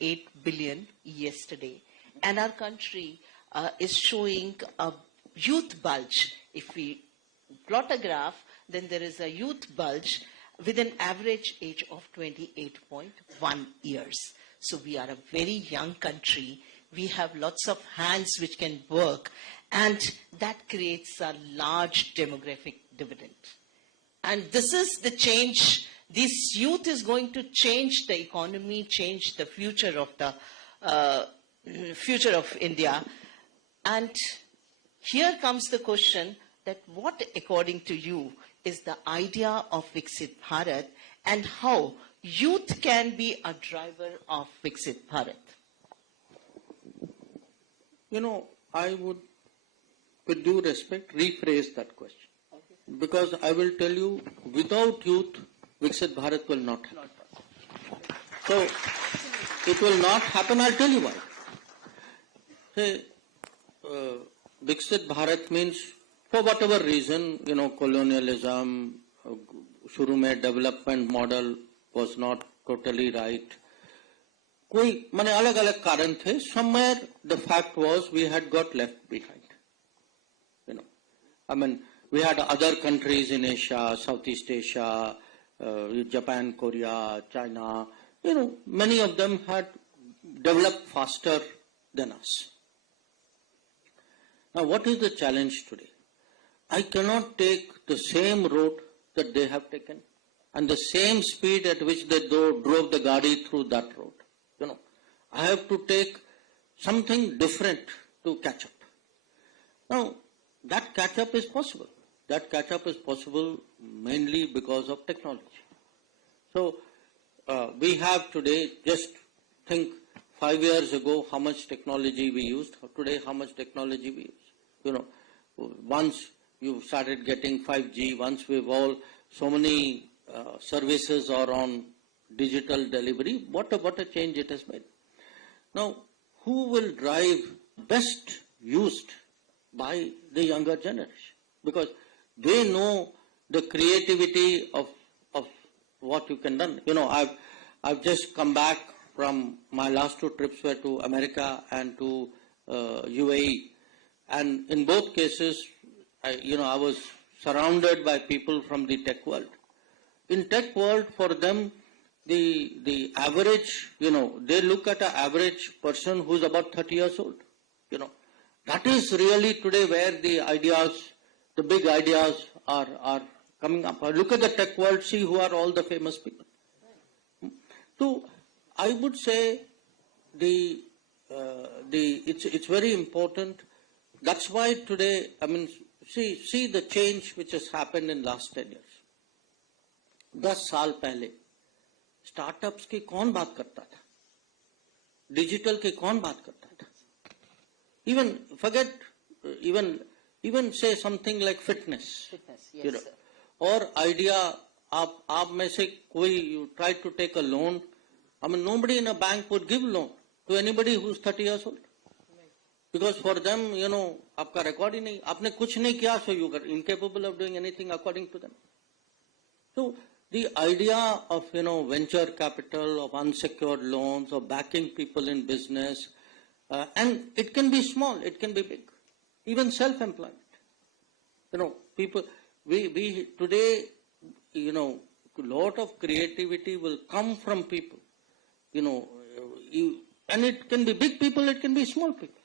8 billion yesterday. And our country is showing a youth bulge. If we plot a graph, then there is a youth bulge with an average age of 28.1 years. So we are a very young country. We have lots of hands which can work, and that creates a large demographic dividend. And this is the change. This youth is going to change the economy, change the future of India. And here comes the question that what, according to you, is the idea of Viksit Bharat, and how youth can be a driver of Viksit Bharat? You know, I would, with due respect, rephrase that question. Okay. Because I will tell you, without youth, Viksit Bharat will not happen. So, it will not happen. I'll tell you why. Say, Viksit Bharat means, for whatever reason, you know, colonialism, shuru mein development model was not totally right. कोई माने अलग अलग कारण थे. Somewhere the fact was we had got left behind. You know, I mean, we had other countries in Asia, Southeast Asia, Japan, Korea, China. You know, many of them had developed faster than us. Now, what is the challenge today? I cannot take the same road that they have taken and the same speed at which they drove the Gadi through that road. You know, I have to take something different to catch up. Now, that catch up is possible. That catch up is possible mainly because of technology. So, we have today, just think 5 years ago how much technology we used, today how much technology we use. You know, once you started getting 5G, once we've all, so many services are on digital delivery, what a change it has made. Now, who will drive best used by the younger generation? Because they know the creativity of what you can do. You know, I've just come back from my last 2 trips were to America and to UAE. And in both cases, I was surrounded by people from the tech world. In tech world, for them, the average, you know, they look at an average person who's about 30 years old. You know, that is really today where the ideas, the big ideas are coming up. Look at the tech world, see who are all the famous people. So I would say it's very important. That's why today, I mean, see the change which has happened in last 10 years. 10 साल पहले startups की कौन बात करता था? Digital की कौन बात करता था? Even say something like fitness. Yes, you know, or idea, आप में से कोई, you try to take a loan. I mean, nobody in a bank would give loan to anybody who's 30 years old. Because for them, you know, आपका record ही नहीं, आपने कुछ नहीं किया, so you are incapable of doing anything according to them. So the idea of, you know, venture capital, of unsecured loans, of backing people in business, and it can be small, it can be big, even self-employment. You know, people, we today, you know, a lot of creativity will come from people, you know, and it can be big people, it can be small people.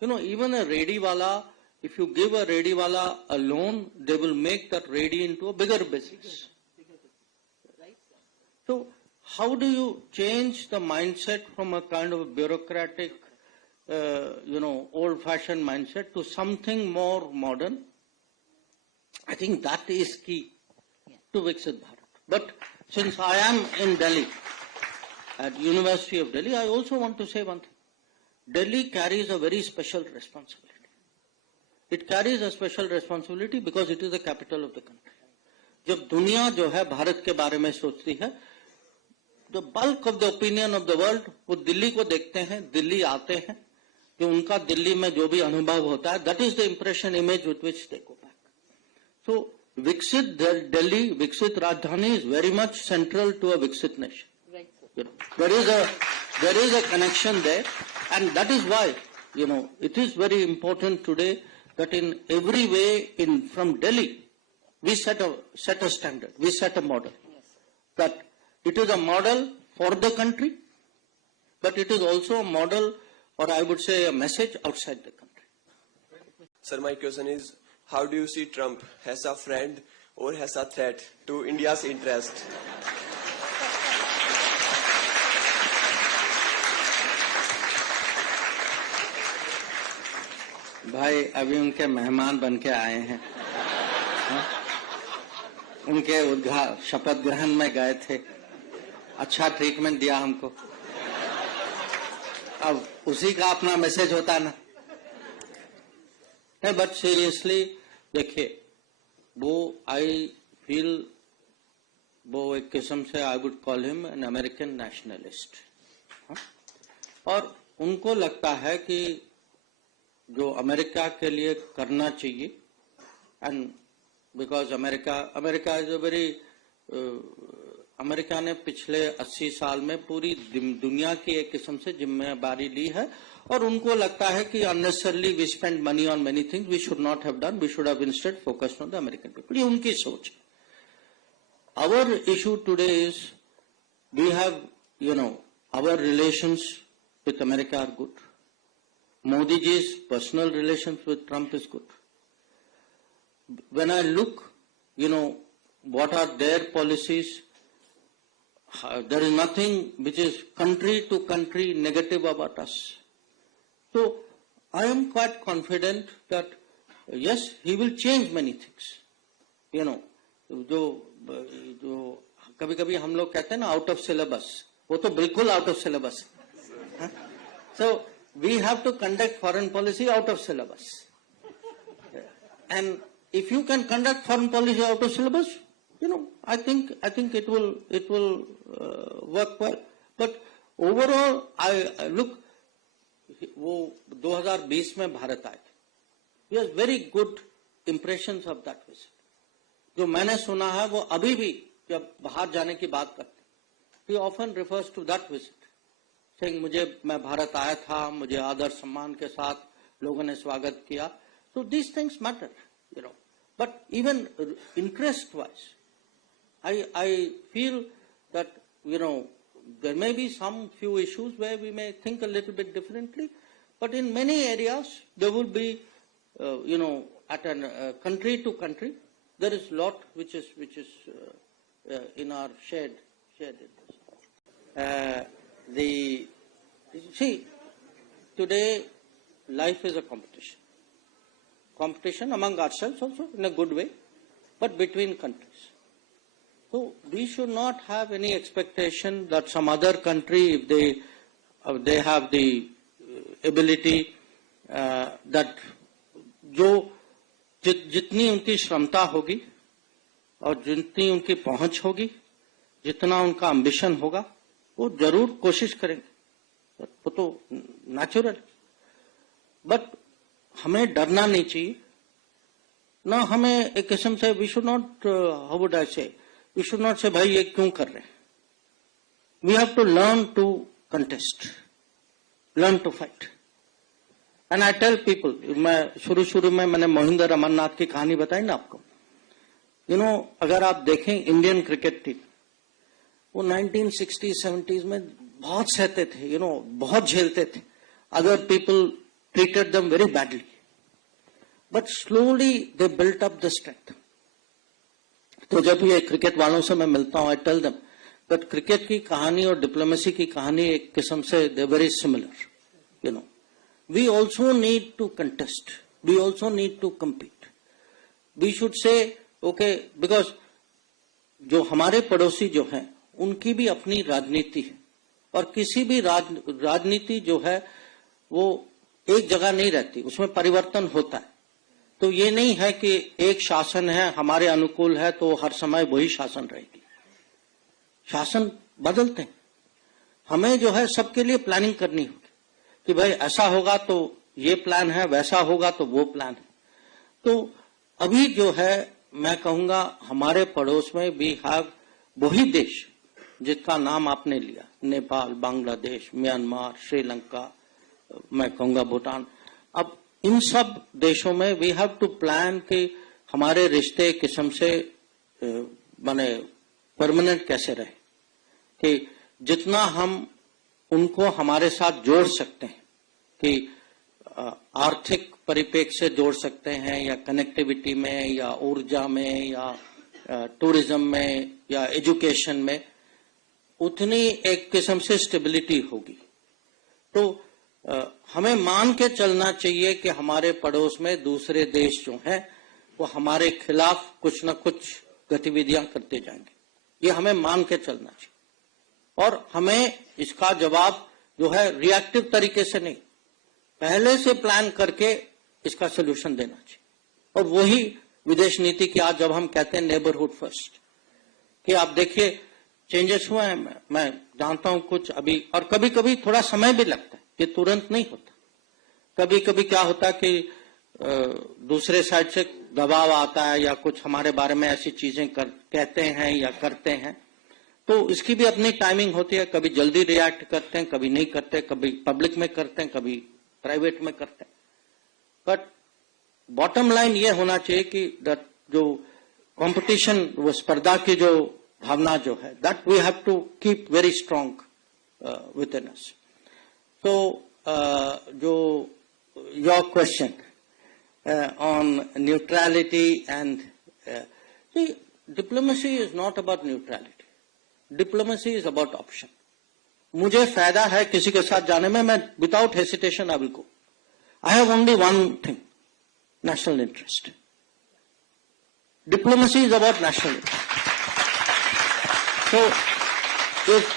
You know, even a ready wala, if you give a ready wala a loan, they will make that ready into a bigger business. So, how do you change the mindset from a kind of a bureaucratic, you know, old-fashioned mindset to something more modern? I think that is key to Viksit Bharat. But since I am in Delhi, at University of Delhi, I also want to say one thing. Delhi carries a very special responsibility. It carries a special responsibility because it is the capital of the country. जब दुनिया जो है भारत के बारे में सोचती है, the bulk of the opinion of the world वो दिल्ली को देखते हैं, दिल्ली आते हैं, जो उनका दिल्ली में जो भी अनुभव होता है, that is the impression image with which they go back. So Viksit Delhi, Viksit Rajdhani is very much central to a Viksit nation. Right. You know, there is a there is a connection there, and that is why, it is very important today that in every way, from Delhi, we set a standard, we set a model. That it is a model for the country, but it is also a model, or I would say a message outside the country. Sir, my question is, how do you see Trump as a friend or as a threat to India's interest? भाई अभी उनके मेहमान बन के आए हैं, उनके शपथ ग्रहण में गए थे, अच्छा ट्रीटमेंट दिया हमको, अब उसी का अपना मैसेज होता ना। नहीं, बट सीरियसली देखिए, वो आई फील वो एक किस्म से I would call him an American nationalist, और उनको लगता है कि जो अमेरिका के लिए करना चाहिए, and because America is a very, America ने पिछले 80 साल में पूरी दुनिया की एक किस्म से जिम्मेदारी ली है, और उनको लगता है कि unnecessarily we spend money on many things we should not have done, we should have instead focused on the American people. ये उनकी सोच है। Our issue today is we have our relations with America are good, Modi ji's personal relations with Trump is good. When I look, what are their policies, there is nothing which is country to country negative about us. So I am quite confident that yes, he will change many things. जो कभी-कभी हम लोग कहते हैं ना out of syllabus, वो तो बिल्कुल आउट ऑफ सिलेबस है। So we have to conduct foreign policy out of syllabus, and if you can conduct foreign policy out of syllabus, I think it will work well. But overall, I look, वो 2020 में भारत आए थे, we have very good impressions of that visit. जो मैंने सुना है वो अभी भी जब बाहर जाने की बात करते, he often refers to that visit, saying मैं भारत आया था, मुझे आदर सम्मान के साथ लोगों ने स्वागत किया. So these things matter, But even interest-wise, I feel that, there may be some few issues where we may think a little bit differently, but in many areas there will be, at a country to country, there is lot which is in our shared interest. See, today life is a competition among ourselves also in a good way, but between countries. So we should not have any expectation that some other country, if they have the ability, that जितनी उनकी क्षमता होगी और जितनी उनकी पहुंच होगी, जितना उनका एम्बिशन होगा, वो जरूर कोशिश करेंगे, वो तो नेचुरल. बट हमें डरना नहीं चाहिए ना, हमें एक किस्म से we should not, how would I say, we should not से भाई ये क्यों कर रहे हैं. We have to learn to contest, learn to fight. And I tell people, मैं शुरू में मैंने मोहिंदर अमरनाथ की कहानी बताई ना आपको. अगर आप देखें इंडियन क्रिकेट टीम, वो 1960s 70s में बहुत सहते थे, बहुत झेलते थे. Other people treated them very badly, but slowly they built up the strength. तो जब ये क्रिकेट वालों से मैं मिलता हूँ, I tell them that cricket की कहानी और डिप्लोमेसी की कहानी एक किस्म से they're very similar. We also need to contest. We also need to compete. We should say, okay, because जो हमारे पड़ोसी जो हैं, उनकी भी अपनी राजनीति है, और किसी भी राजनीति जो है वो एक जगह नहीं रहती, उसमें परिवर्तन होता है. तो ये नहीं है कि एक शासन है, हमारे अनुकूल है तो हर समय वही शासन रहेगी. शासन बदलते हैं. हमें जो है सबके लिए प्लानिंग करनी होगी कि भाई ऐसा होगा तो ये प्लान है, वैसा होगा तो वो प्लान है. तो अभी जो है मैं कहूंगा हमारे पड़ोस में वी हैव वही देश जिसका नाम आपने लिया, नेपाल, बांग्लादेश, म्यांमार, श्रीलंका, मैं कहूँगा भूटान, अब इन सब देशों में वी हैव टू प्लान कि हमारे रिश्ते किस्म से माने परमानेंट कैसे रहे, कि जितना हम उनको हमारे साथ जोड़ सकते हैं, कि आर्थिक परिप्रेक्ष्य से जोड़ सकते हैं, या कनेक्टिविटी में, या ऊर्जा में, या टूरिज्म में, या एजुकेशन में, उतनी एक किस्म से स्टेबिलिटी होगी। तो हमें मान के चलना चाहिए कि हमारे पड़ोस में दूसरे देश जो हैं वो हमारे खिलाफ कुछ न कुछ गतिविधियां करते जाएंगे, ये हमें मान के चलना चाहिए। और हमें इसका जवाब जो है रिएक्टिव तरीके से नहीं, पहले से प्लान करके इसका सोल्यूशन देना चाहिए। और वही विदेश नीति की आज जब हम कहते हैं नेबरहुड फर्स्ट, कि आप देखिए चेंजेस हुए हैं, मैं जानता हूं कुछ अभी, और कभी कभी थोड़ा समय भी लगता है, ये तुरंत नहीं होता। कभी कभी क्या होता है कि दूसरे साइड से दबाव आता है, या कुछ हमारे बारे में ऐसी चीजें कहते हैं या करते हैं, तो इसकी भी अपनी टाइमिंग होती है। कभी जल्दी रिएक्ट करते हैं, कभी नहीं करते, कभी पब्लिक में करते हैं, कभी प्राइवेट में करते हैं। बट बॉटम लाइन ये होना चाहिए कि जो कंपटीशन, वो स्पर्धा की जो भावना जो है, that we have to keep very strong within us. तो जो your question on neutrality and diplomacy is not about neutrality, diplomacy is about option. मुझे फायदा है किसी के साथ जाने में, मैं without hesitation I will go. I have only one thing, national interest. Diplomacy is about national interest. So, if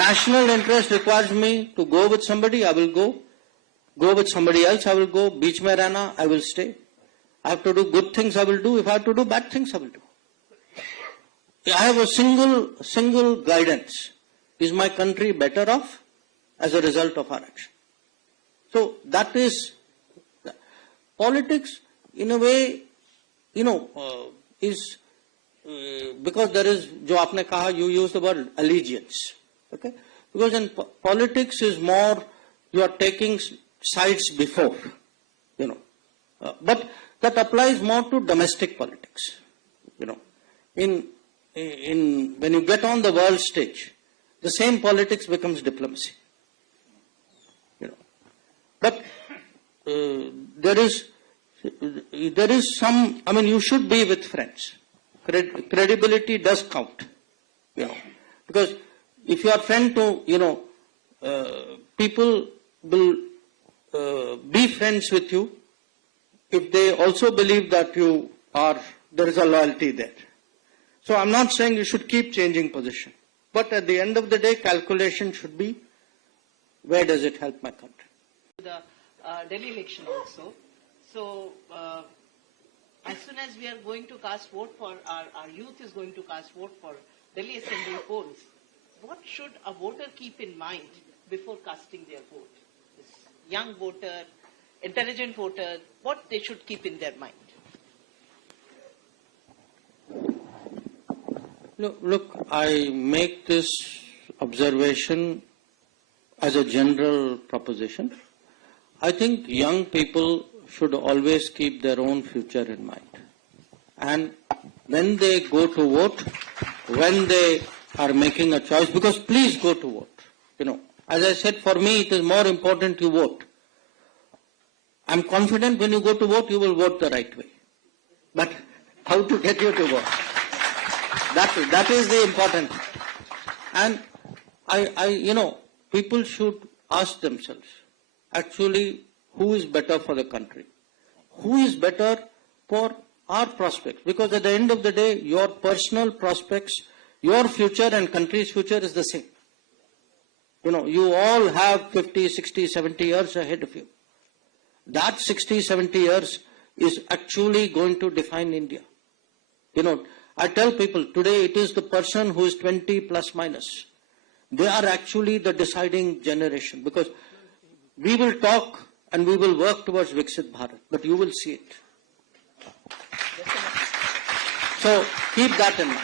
national interest requires me to go with somebody, I will go. Go with somebody else, I will go. Beach mein rehna, I will stay. I have to do good things, I will do. If I have to do bad things, I will do. I have a single guidance. Is my country better off as a result of our action? So, that is politics. In a way, is because there is, जो आपने कहा, you use the word allegiance, okay? Because in politics is more, you are taking sides before, but that applies more to domestic politics, In when you get on the world stage, the same politics becomes diplomacy, But there is some, you should be with friends. Credibility does count, because if you are friend to, people will be friends with you if they also believe that there is a loyalty there. So I'm not saying you should keep changing position, but at the end of the day, calculation should be, where does it help my country? The Delhi election also. So, as soon as we are going to cast vote for, our youth is going to cast vote for Delhi Assembly polls, what should a voter keep in mind before casting their vote? This young voter, intelligent voter, what they should keep in their mind? Look, I make this observation as a general proposition. I think young people should always keep their own future in mind. And when they go to vote, when they are making a choice, because please go to vote. As I said, for me it is more important you vote. I'm confident when you go to vote, you will vote the right way. But how to get you to vote? That is the important thing. And people should ask themselves, actually, who is better for the country? Who is better for our prospects? Because at the end of the day, your personal prospects, your future and country's future is the same. You all have 50, 60, 70 years ahead of you. That 60, 70 years is actually going to define India. I tell people, today it is the person who is 20 plus minus. They are actually the deciding generation, because we will talk and we will work towards Viksit Bharat, but you will see it. So keep that in mind.